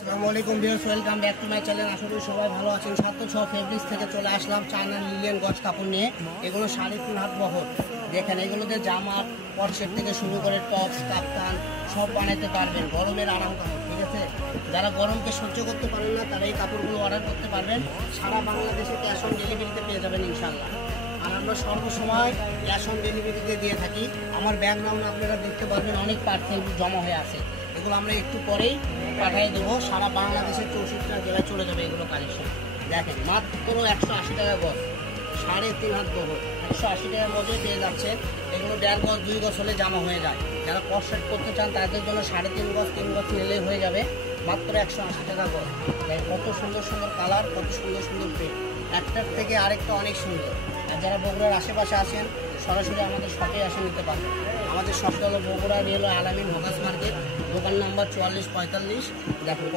আসসালামু আলাইকুম viewers, welcome back to my channel. আশা করি সবাই ভালো আছেন। 706 ফেব্রিক্স থেকে চলে আসলাম চায়না লিলিয়ান গজ কাপড় নিয়ে। এগুলো 3.5 হাত বহর। দেখেন এগুলোতে জামা পটসেট থেকে শুরু করে টপস কাপ্তান সব বানাতে পারবেন। গরমের আরাম কাপড়, ঠিক আছে। যারা গরমকে সহ্য করতে পারেন না তারা এই কাপড়গুলো অর্ডার করতে পারবেন। সারা বাংলাদেশে ক্যাশ অন ডেলিভারিতে পেয়ে যাবেন ইনশাল্লাহ। আর আমরা সর্বসময় ক্যাশ অন ডেলিভারিতে দিয়ে থাকি। আমার ব্যাকগ্রাউন্ডে আপনারা দেখতে পারবেন অনেক পার্সেল জমা হয়ে আছে। এগুলো আমরা একটু পরেই পাঠিয়ে দেবো। সারা বাংলাদেশের 64টা জেলায় চলে যাবে এগুলো কালেকশন। দেখেন মাত্র 180 টাকা গজ, 3.5 হাত বহর, 180 টাকার মধ্যে পেয়ে যাচ্ছে। এগুলো 1.5 গজ 2 গজ হলে জামা হয়ে যায়। যারা কটসেট করতে চান তাদের জন্য 3.5 গজ 3 গজ নিলেই হয়ে যাবে। মাত্র 180 টাকা গজ। কত সুন্দর সুন্দর কালার, কত সুন্দর সুন্দর প্রিন্ট, একটার থেকে আরেকটা অনেক সুন্দর। আর যারা বগুড়ার আশেপাশে আসেন সরাসরি আমাদের শপে এসে নিতে পারবেন। আমাদের শপটা হলো বগুড়া রেল আলামিন হকাস মার্কেট, দোকান নাম্বার 4445। দেখুন